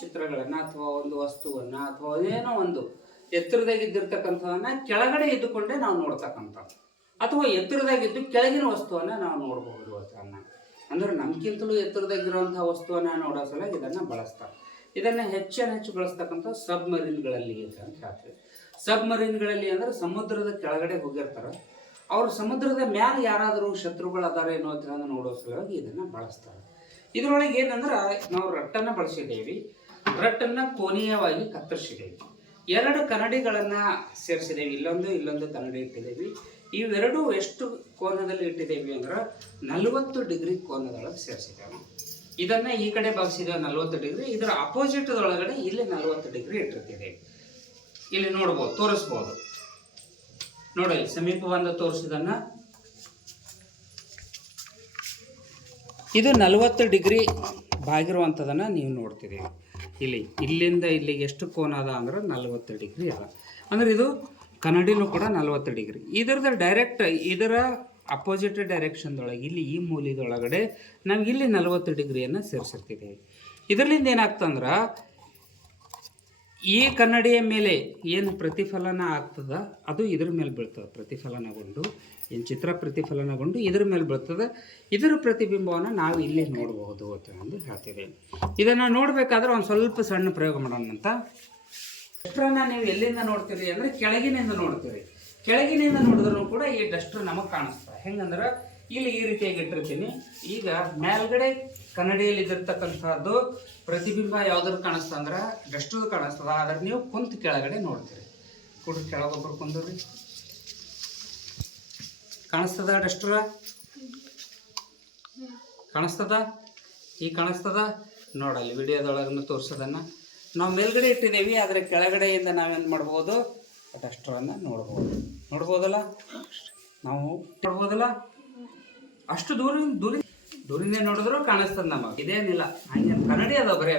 ಚಿತ್ರಗಳನ್ನು ಅಥವಾ ಒಂದು ವಸ್ತುವನ್ನು ಅಥವಾ ಏನೋ ಒಂದು ಎತ್ತರದಾಗಿದ್ದಿರ್ತಕ್ಕಂಥವನ್ನ ಕೆಳಗಡೆ ಇದ್ದುಕೊಂಡೇ ನಾವು ನೋಡ್ತಕ್ಕಂಥದ್ದು, ಅಥವಾ ಎತ್ತರದಾಗಿದ್ದು ಕೆಳಗಿನ ವಸ್ತುವನ್ನು ನಾವು ನೋಡಬಹುದು ಅದನ್ನು. ಅಂದ್ರೆ ನಮ್ಗಿಂತಲೂ ಎತ್ತರದಾಗಿರುವಂಥ ವಸ್ತುವನ್ನು ನೋಡೋ ಸಲುವಾಗಿ ಇದನ್ನು ಬಳಸ್ತಾರೆ. ಇದನ್ನು ಹೆಚ್ಚು ಬಳಸ್ತಕ್ಕಂಥ ಸಬ್ಮರೀನ್ಗಳಲ್ಲಿ ಅಂತ ಹೇಳ್ತೀವಿ. ಸಬ್ಮರೀನ್ಗಳಲ್ಲಿ ಅಂದರೆ ಸಮುದ್ರದ ಕೆಳಗಡೆ ಹೋಗಿರ್ತಾರೆ, ಅವರು ಸಮುದ್ರದ ಮ್ಯಾಲೆ ಯಾರಾದರೂ ಶತ್ರುಗಳು ಅದಾರೆ ಏನೋ ಅಂತ ನೋಡೋ ಸಲುವಾಗಿ ಇದನ್ನು ಬಳಸ್ತಾರೆ. ಇದರೊಳಗೆ ಏನಂದ್ರೆ ನಾವು ರಟ್ಟನ್ನು ಬಳಸಿದ್ದೇವೆ, ರಟ್ಟನ್ನು ಕೋನೀಯವಾಗಿ ಕತ್ತರಿಸಿದ್ದೇವೆ, 2 ಕನ್ನಡಿಗಳನ್ನು ಸೇರಿಸಿದ್ದೇವೆ, ಇಲ್ಲೊಂದು ಕನ್ನಡಿ ಇಟ್ಟಿದ್ದೇವೆ. ಇವೆರಡೂ ಎಷ್ಟು ಕೋನದಲ್ಲಿ ಇಟ್ಟಿದ್ದೇವೆ ಅಂದ್ರೆ 40 ಡಿಗ್ರಿ ಕೋನದೊಳಗೆ ಸೇರಿಸಿದ್ದೇವೆ. ಇದನ್ನು ಈ ಕಡೆ ಭಾಗಿಸಿದ್ದೇವೆ 40 ಡಿಗ್ರಿ, ಇದರ ಅಪೋಸಿಟ್ದೊಳಗಡೆ ಇಲ್ಲಿ 40 ಡಿಗ್ರಿ ಇಟ್ಟಿರ್ತಿದ್ದೇವೆ. ಇಲ್ಲಿ ನೋಡ್ಬೋದು, ತೋರಿಸ್ಬೋದು ನೋಡಿ, ಸಮೀಪ ಬಂದು ತೋರಿಸಿದನ್ನ ಇದು 40 ಡಿಗ್ರಿ ಬಾಗಿರುವಂಥದ್ದನ್ನು ನೀವು ನೋಡ್ತಿದ್ದೀವಿ. ಇಲ್ಲಿಂದ ಇಲ್ಲಿಗೆ ಎಷ್ಟು ಕೋನ ಅದ ಅಂದ್ರೆ 40 ಡಿಗ್ರಿ ಅದ. ಅಂದ್ರೆ ಇದು ಕನ್ನಡಿನೂ ಕೂಡ 40 ಡಿಗ್ರಿ. ಇದರದ ಡೈರೆಕ್ಟ್ ಇದರ ಅಪೋಸಿಟ್ ಡೈರೆಕ್ಷನ್ದೊಳಗೆ ಇಲ್ಲಿ ಈ ಮೂಲೆದೊಳಗಡೆ ನಮ್ಗೆ ಇಲ್ಲಿ 40 ಡಿಗ್ರಿಯನ್ನು ಸೇರಿಸಿರ್ತಿದ್ದೀವಿ. ಇದರಿಂದ ಏನಾಗ್ತಂದ್ರೆ ಈ ಕನ್ನಡಿಯ ಮೇಲೆ ಏನು ಪ್ರತಿಫಲನ ಆಗ್ತದ ಅದು ಇದ್ರ ಮೇಲೆ ಬೀಳ್ತದೆ, ಪ್ರತಿಫಲನಗೊಂಡು ಏನು ಚಿತ್ರ ಪ್ರತಿಫಲನಗೊಂಡು ಇದ್ರ ಮೇಲೆ ಬೀಳ್ತದೆ. ಇದರ ಪ್ರತಿಬಿಂಬವನ್ನು ನಾವು ಇಲ್ಲಿ ನೋಡಬಹುದು ಅಂತ ಹೇಳ್ತೀವಿ. ಇದನ್ನು ನೋಡಬೇಕಾದ್ರೆ ಒಂದು ಸ್ವಲ್ಪ ಸಣ್ಣ ಪ್ರಯೋಗ ಮಾಡೋಣ ಅಂತ. ಡಸ್ಟರನ್ನು ನೀವು ಎಲ್ಲಿಂದ ನೋಡ್ತೀರಿ ಅಂದರೆ ಕೆಳಗಿನಿಂದ ನೋಡ್ತೀರಿ. ಕೆಳಗಿನಿಂದ ನೋಡಿದ್ರೂ ಕೂಡ ಈ ಡಸ್ಟರ್ ನಮಗೆ ಕಾಣಿಸ್ತದೆ. ಹೆಂಗಂದ್ರೆ ಇಲ್ಲಿ ಈ ರೀತಿಯಾಗಿ ಇಟ್ಟಿರ್ತೀನಿ. ಈಗ ಮೇಲ್ಗಡೆ ಕನ್ನಡಿಯಲ್ಲಿ ಇದಿರ್ತಕ್ಕಂಥದ್ದು ಪ್ರತಿಬಿಂಬ ಯಾವ್ದ್ರ ಕಾಣಿಸ್ತದೆ ಅಂದ್ರೆ ಡಸ್ಟರ್ ಕಾಣಿಸ್ತದ. ಆದ್ರೆ ನೀವು ಕುಂತು ಕೆಳಗಡೆ ನೋಡ್ತೀರಿ. ಕುಡಿದು ಕೆಳಗೊಬ್ಬರು ಕುಂದ್ರಿ, ಕಾಣಿಸ್ತದ ಡಸ್ಟರ್ ಕಾಣಿಸ್ತದ, ಈಗ ಕಾಣಿಸ್ತದ ನೋಡಲ್ಲಿ ವಿಡಿಯೋದೊಳಗನ್ನು ತೋರಿಸೋದನ್ನು ನಾವು ಮೇಲ್ಗಡೆ ಇಟ್ಟಿದ್ದೇವೆ. ಆದರೆ ಕೆಳಗಡೆಯಿಂದ ನಾವೇನು ಮಾಡ್ಬೋದು, ಡಸ್ಟರನ್ನು ನೋಡ್ಬೋದಲ್ಲ, ನಾವು ನೋಡ್ಬೋದಲ್ಲ. ಅಷ್ಟು ದೂರಿಂದ ನೋಡಿದ್ರು ಕಾಣಿಸ್ತದೆ ನಮಗೆ. ಇದೇನಿಲ್ಲ, ಹಂಗೆ ಕನ್ನಡಿ ಅದ ಬರೇ